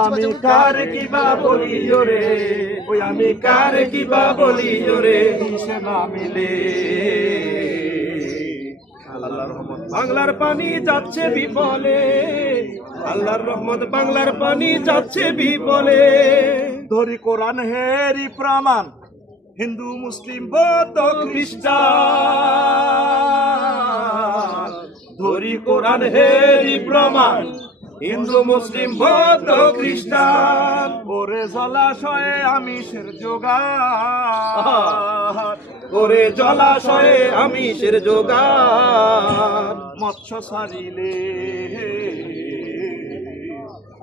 আমি কার কিবা বলি ওরে, ওই আমি কার কিবা বলি ওরে, সে না মিলে। আল্লাহর রহমত বাংলার পানি যাচ্ছে বিফলে, আল্লাহর রহমত বাংলার পানি যাচ্ছে বিফলে। ধরি কোরআন হেরি প্রমাণ, হিন্দু মুসলিম বৌদ্ধ খ্রিস্টান। ধরি কোরআন হেরি প্রমাণ, হিন্দু মুসলিম বৌদ্ধ খ্রিস্টান। ওরে জলাশয়ে আমিষের জোগান, ওরে জলাশয়ে আমিষের জোগান। মৎস্য ছাড়িলে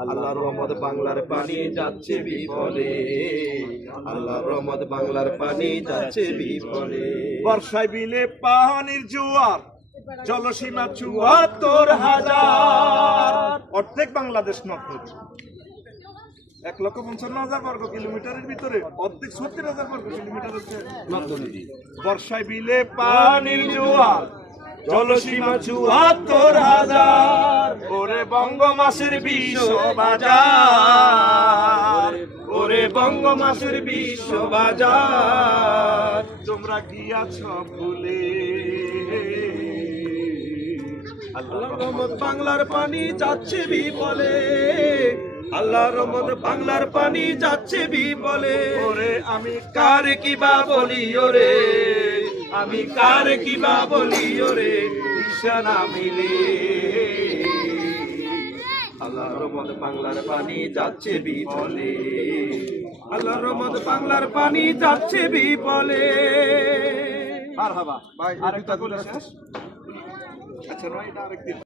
আল্লাহর রহমত বাংলার পানি যাচ্ছে বিফলে, আল্লাহর রহমত বাংলার পানি যাচ্ছে বিফলে। বর্ষায় বিলে পানির জোয়ার, জলসীমা ৭৪,০০০। অর্ধেক বাংলাদেশ নদ, ১,৫৫,০০০ বর্গ কিলোমিটারের ভিতরে অর্ধেক ৭০,০০০ বর্গ কিলোমিটার হচ্ছে নদ নদী। বর্ষায় বিলে পানির জোয়ার, জলসীমা ৭৪,০০০। ওরে বঙ্গ মাছের বিশ্ব বাজার, ওরে বঙ্গ মাছের বিশ্ব বাজার। তোমরা গিয়াছ ভুলে, আল্লাহর রহমত বাংলার পানি যাচ্ছে বিফলে, আল্লাহর রহমত বাংলার পানি যাচ্ছে বিফলে। ওরে আমি কার কিবা বলি ওরে, আমি কার কিবা বলি ওরে, ঈশা না মিলে। আল্লাহর রহমত বাংলার পানি যাচ্ছে বিফলে, আল্লাহর রহমত বাংলার পানি যাচ্ছে বিফলে। মারহাবা ভাই, আরেকটা বলে শেষ। আচ্ছা নয়, এটা আরেকদিন।